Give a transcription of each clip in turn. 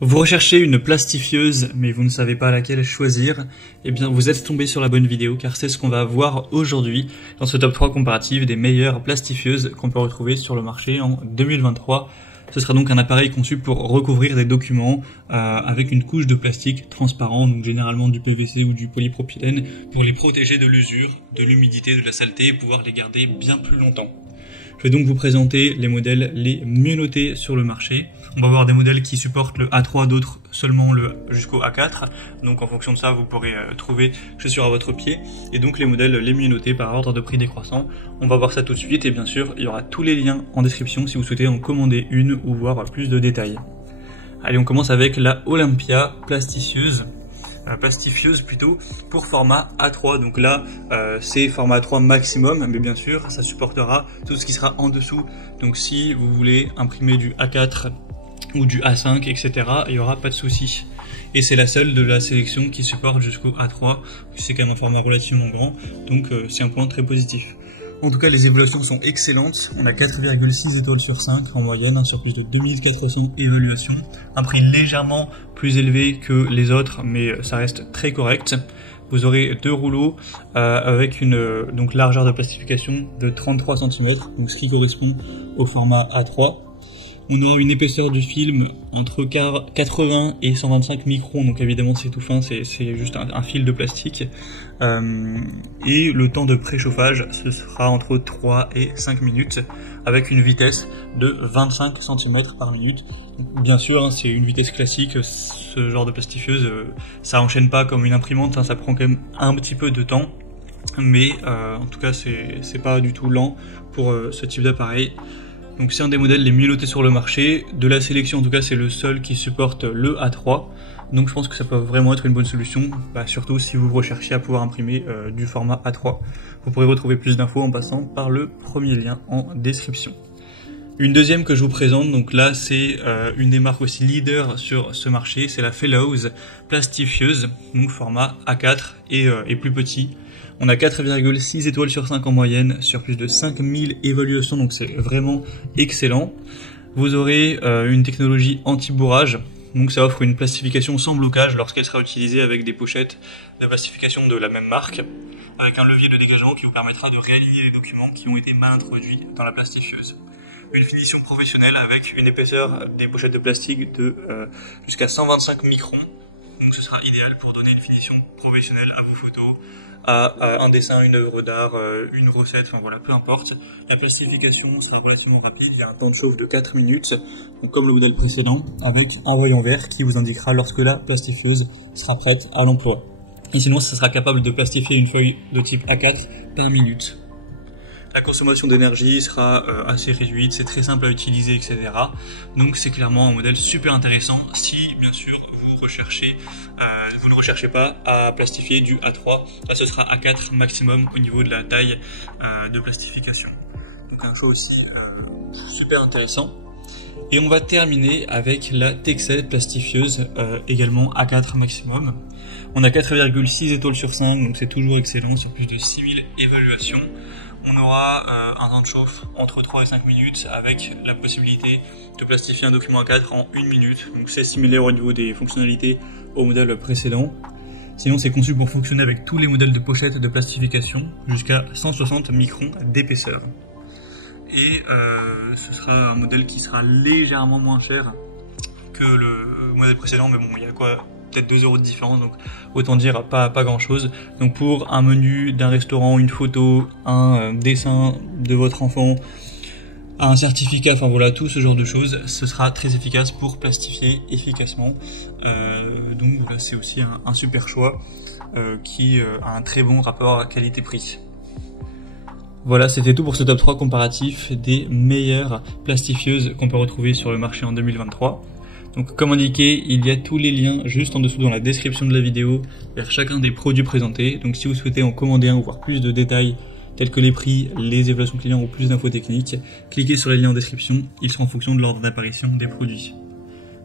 Vous recherchez une plastifieuse, mais vous ne savez pas laquelle choisir, eh bien vous êtes tombé sur la bonne vidéo, car c'est ce qu'on va voir aujourd'hui dans ce top 3 comparatif des meilleures plastifieuses qu'on peut retrouver sur le marché en 2023. Ce sera donc un appareil conçu pour recouvrir des documents avec une couche de plastique transparent, donc généralement du PVC ou du polypropylène, pour les protéger de l'usure, de l'humidité, de la saleté et pouvoir les garder bien plus longtemps. Je vais donc vous présenter les modèles les mieux notés sur le marché. On va voir des modèles qui supportent le A3, d'autres seulement le jusqu'au A4. Donc en fonction de ça, vous pourrez trouver chaussures à votre pied. Et donc les modèles les mieux notés par ordre de prix décroissant. On va voir ça tout de suite et bien sûr, il y aura tous les liens en description si vous souhaitez en commander une ou voir plus de détails. Allez, on commence avec la Olympia plastifieuse plutôt, pour format A3. Donc là, c'est format A3 maximum, mais bien sûr, ça supportera tout ce qui sera en dessous. Donc si vous voulez imprimer du A4 ou du A5, etc., il n'y aura pas de souci. Et c'est la seule de la sélection qui supporte jusqu'au A3. C'est quand même un format relativement grand, donc c'est un point très positif. En tout cas, les évaluations sont excellentes. On a 4,6 étoiles sur 5 en moyenne, sur plus de 2400 évaluations. Un prix légèrement plus élevé que les autres, mais ça reste très correct. Vous aurez deux rouleaux avec une donc largeur de plastification de 33 cm, donc ce qui correspond au format A3. On aura une épaisseur du film entre 80 et 125 microns, donc évidemment c'est tout fin, c'est juste un fil de plastique. Et le temps de préchauffage, ce sera entre 3 et 5 minutes, avec une vitesse de 25 cm par minute. Bien sûr, hein, c'est une vitesse classique, ce genre de plastifieuse, ça enchaîne pas comme une imprimante, hein, ça prend quand même un petit peu de temps. Mais en tout cas, c'est pas du tout lent pour ce type d'appareil. Donc c'est un des modèles les mieux notés sur le marché. De la sélection, en tout cas, c'est le seul qui supporte le A3. Donc je pense que ça peut vraiment être une bonne solution, surtout si vous recherchez à pouvoir imprimer du format A3. Vous pourrez retrouver plus d'infos en passant par le premier lien en description. Une deuxième que je vous présente, donc là c'est une des marques aussi leader sur ce marché, c'est la Fellows plastifieuse, donc format A4 et plus petit. On a 4,6 étoiles sur 5 en moyenne, sur plus de 5000 évaluations, donc c'est vraiment excellent. Vous aurez une technologie anti-bourrage, donc ça offre une plastification sans blocage lorsqu'elle sera utilisée avec des pochettes de plastification de la même marque, avec un levier de dégagement qui vous permettra de réaligner les documents qui ont été mal introduits dans la plastifieuse. Une finition professionnelle avec une épaisseur des pochettes de plastique de jusqu'à 125 microns, donc ce sera idéal pour donner une finition professionnelle à vos photos, à un dessin, une œuvre d'art, une recette, enfin voilà, peu importe. La plastification sera relativement rapide, il y a un temps de chauffe de 4 minutes, donc comme le modèle précédent, avec un voyant vert qui vous indiquera lorsque la plastifieuse sera prête à l'emploi. Et sinon, ça sera capable de plastifier une feuille de type A4 par minute. La consommation d'énergie sera assez réduite, c'est très simple à utiliser, etc. Donc c'est clairement un modèle super intéressant si, bien sûr, vous ne recherchez pas à plastifier du A3. Là, ce sera A4 maximum au niveau de la taille de plastification. Donc un choix aussi super intéressant. Et on va terminer avec la Texel plastifieuse, également A4 maximum. On a 4,6 étoiles sur 5, donc c'est toujours excellent, sur plus de 6000 évaluations. On aura un temps de chauffe entre 3 et 5 minutes avec la possibilité de plastifier un document A4 en 1 minute. Donc c'est similaire au niveau des fonctionnalités au modèle précédent. Sinon c'est conçu pour fonctionner avec tous les modèles de pochettes de plastification jusqu'à 160 microns d'épaisseur. Et ce sera un modèle qui sera légèrement moins cher que le modèle précédent, mais bon, il y a quoi, peut-être 2 € de différence, donc autant dire pas grand chose. Donc pour un menu d'un restaurant, une photo, un dessin de votre enfant, un certificat, enfin voilà, tout ce genre de choses, ce sera très efficace pour plastifier efficacement. Donc voilà, c'est aussi un super choix qui a un très bon rapport qualité-prix. Voilà, c'était tout pour ce top 3 comparatif des meilleures plastifieuses qu'on peut retrouver sur le marché en 2023. Donc comme indiqué, il y a tous les liens juste en dessous dans la description de la vidéo vers chacun des produits présentés. Donc si vous souhaitez en commander un ou voir plus de détails tels que les prix, les évaluations clients ou plus d'infos techniques, cliquez sur les liens en description, ils seront en fonction de l'ordre d'apparition des produits.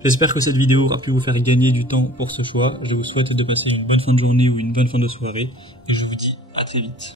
J'espère que cette vidéo aura pu vous faire gagner du temps pour ce choix. Je vous souhaite de passer une bonne fin de journée ou une bonne fin de soirée et je vous dis à très vite.